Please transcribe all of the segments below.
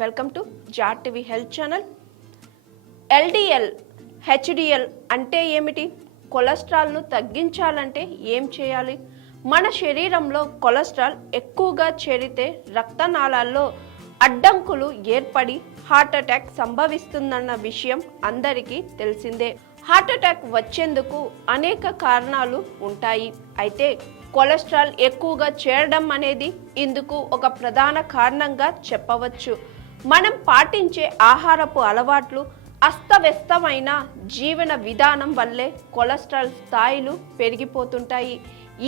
Welcome to జాట్ TV health channel. LDL HDL అంటే ఏమిటి? కొలెస్ట్రాల్ను తగ్గించాలంటే ఏం చేయాలి? మన శరీరంలో కొలెస్ట్రాల్ ఎక్కువగా చేరితే రక్తనాళాల్లో అడ్డంకులు ఏర్పడి హార్ట్ అటాక్ సంభవిస్తుందన్న విషయం అందరికీ తెలిసిందే. హార్ట్ అటాక్ వచ్చేందుకు అనేక కారణాలు ఉంటాయి. అయితే కొలెస్ట్రాల్ ఎక్కువగా చేరడం అనేది ఇందుకు ఒక ప్రధాన కారణంగా చెప్పవచ్చు. మనం పాటించే ఆహారపు అలవాట్లు, అస్తవ్యస్తమైన జీవన విధానం వల్లే కొలెస్ట్రాల్ స్థాయిలు పెరిగిపోతుంటాయి.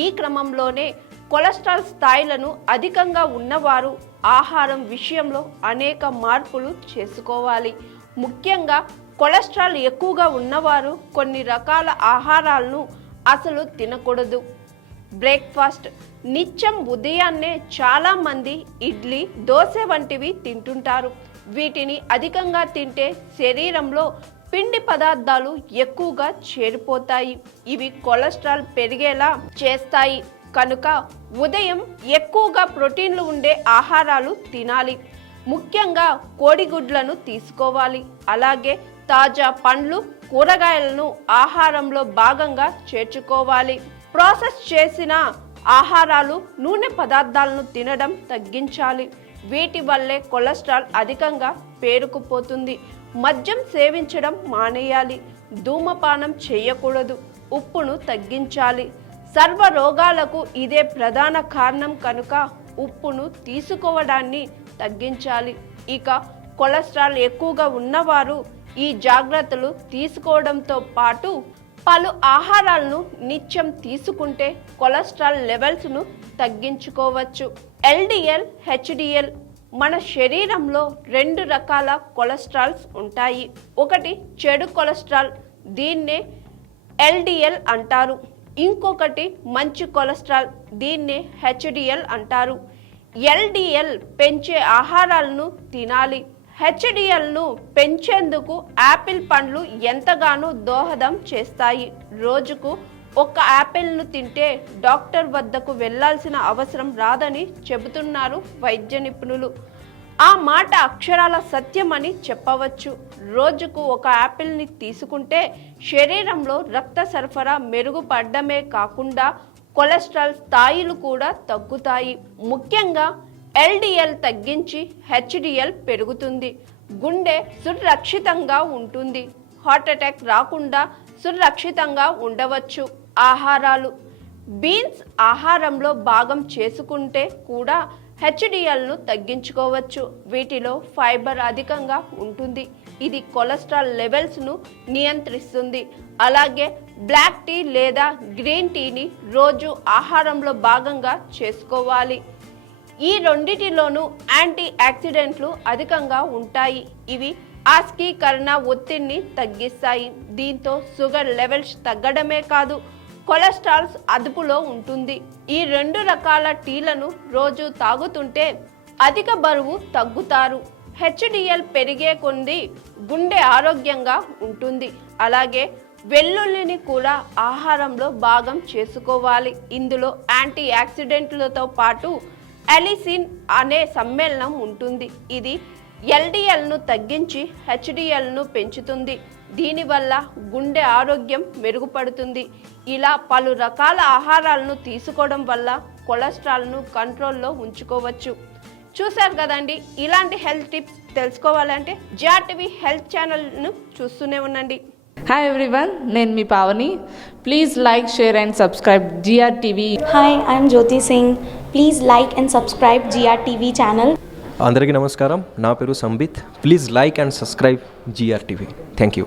ఈ క్రమంలోనే కొలెస్ట్రాల్ స్థాయిలను అధికంగా ఉన్నవారు ఆహారం విషయంలో అనేక మార్పులు చేసుకోవాలి. ముఖ్యంగా కొలెస్ట్రాల్ ఎక్కువగా ఉన్నవారు కొన్ని రకాల ఆహారాలను అసలు తినకూడదు. బ్రేక్ఫాస్ట్ నిత్యం ఉదయాన్నే చాలామంది ఇడ్లీ, దోశ వంటివి తింటుంటారు. వీటిని అధికంగా తింటే శరీరంలో పిండి పదార్థాలు ఎక్కువగా చేరిపోతాయి. ఇవి కొలెస్ట్రాల్ పెరిగేలా చేస్తాయి. కనుక ఉదయం ఎక్కువగా ప్రోటీన్లు ఉండే ఆహారాలు తినాలి. ముఖ్యంగా కోడిగుడ్లను తీసుకోవాలి. అలాగే తాజా పండ్లు, కూరగాయలను ఆహారంలో భాగంగా చేర్చుకోవాలి. ప్రాసెస్ చేసిన ఆహారాలు, నూనె పదార్థాలను తినడం తగ్గించాలి. వీటి వల్లే కొలెస్ట్రాల్ అధికంగా పేరుకుపోతుంది. మద్యం సేవించడం మానేయాలి. ధూమపానం చేయకూడదు. ఉప్పును తగ్గించాలి. సర్వ రోగాలకు ఇదే ప్రధాన కారణం కనుక ఉప్పును తీసుకోవడాన్ని తగ్గించాలి. ఇక కొలెస్ట్రాల్ ఎక్కువగా ఉన్నవారు ఈ జాగ్రత్తలు తీసుకోవడంతో పాటు పలు ఆహారాలను నిత్యం తీసుకుంటే కొలెస్ట్రాల్ లెవెల్స్ను తగ్గించుకోవచ్చు. ఎల్డిఎల్, హెచ్డిఎల్ మన శరీరంలో రెండు రకాల కొలెస్ట్రాల్స్ ఉంటాయి. ఒకటి చెడు కొలెస్ట్రాల్, దీన్నే ఎల్డిఎల్ అంటారు. ఇంకొకటి మంచి కొలెస్ట్రాల్, దీన్నే హెచ్డిఎల్ అంటారు. ఎల్డిఎల్ పెంచే ఆహారాలను తినాలి. హెచ్డిఎల్ను పెంచేందుకు యాపిల్ పండ్లు ఎంతగానో దోహదం చేస్తాయి. రోజుకు ఒక యాపిల్ను తింటే డాక్టర్ వద్దకు వెళ్లాల్సిన అవసరం రాదని చెబుతున్నారు వైద్య నిపుణులు. ఆ మాట అక్షరాల సత్యమని చెప్పవచ్చు. రోజుకు ఒక యాపిల్ని తీసుకుంటే శరీరంలో రక్త సరఫరా మెరుగుపడమే కాకుండా కొలెస్ట్రాల్ స్థాయిలు కూడా తగ్గుతాయి. ముఖ్యంగా ఎల్డిఎల్ తగ్గించి హెచ్డిఎల్ పెరుగుతుంది. గుండె సురక్షితంగా ఉంటుంది. హార్ట్ అటాక్ రాకుండా సురక్షితంగా ఉండవచ్చు. ఆహారాలు బీన్స్ ఆహారంలో భాగం చేసుకుంటే కూడా హెచ్డిఎల్ను తగ్గించుకోవచ్చు. వీటిలో ఫైబర్ అధికంగా ఉంటుంది. ఇది కొలెస్ట్రాల్ లెవెల్స్ను నియంత్రిస్తుంది. అలాగే బ్లాక్ టీ లేదా గ్రీన్ టీని రోజు ఆహారంలో భాగంగా చేసుకోవాలి. ఈ రెండిటిలోనూ యాంటీ ఆక్సిడెంట్లు అధికంగా ఉంటాయి. ఇవి ఆస్కీకరణ ఒత్తిడిని తగ్గిస్తాయి. దీంతో షుగర్ లెవెల్స్ తగ్గడమే కాదు, కొలెస్ట్రాల్స్ అదుపులో ఉంటుంది. ఈ రెండు రకాల టీలను రోజు తాగుతుంటే అధిక బరువు తగ్గుతారు. హెచ్డిఎల్ పెరిగే కొద్దీ గుండె ఆరోగ్యంగా ఉంటుంది. అలాగే వెల్లుల్లిని కూడా ఆహారంలో భాగం చేసుకోవాలి. ఇందులో యాంటీ ఆక్సిడెంట్లతో పాటు అలిసిన్ అనే సమ్మేళనం ఉంటుంది. ఇది ఎల్డిఎల్ను తగ్గించి హెచ్డిఎల్ను పెంచుతుంది. దీనివల్ల గుండె ఆరోగ్యం మెరుగుపడుతుంది. ఇలా పలు రకాల ఆహారాలను తీసుకోవడం వల్ల కొలెస్ట్రాల్ను కంట్రోల్లో ఉంచుకోవచ్చు. చూశారు కదండి, ఇలాంటి హెల్త్ టిప్స్ తెలుసుకోవాలంటే జాట్ టీవీ హెల్త్ ఛానల్ను చూస్తూనే ఉండండి. హాయ్ ఎవ్రీవన్, నేను మీ Pavani. Please like, share and subscribe GRTV. Hi, I'm Jyoti Singh. Please like and subscribe GRTV channel. అందరికీ నమస్కారం. నా పేరు Sambit. Please like and subscribe GRTV. Thank you.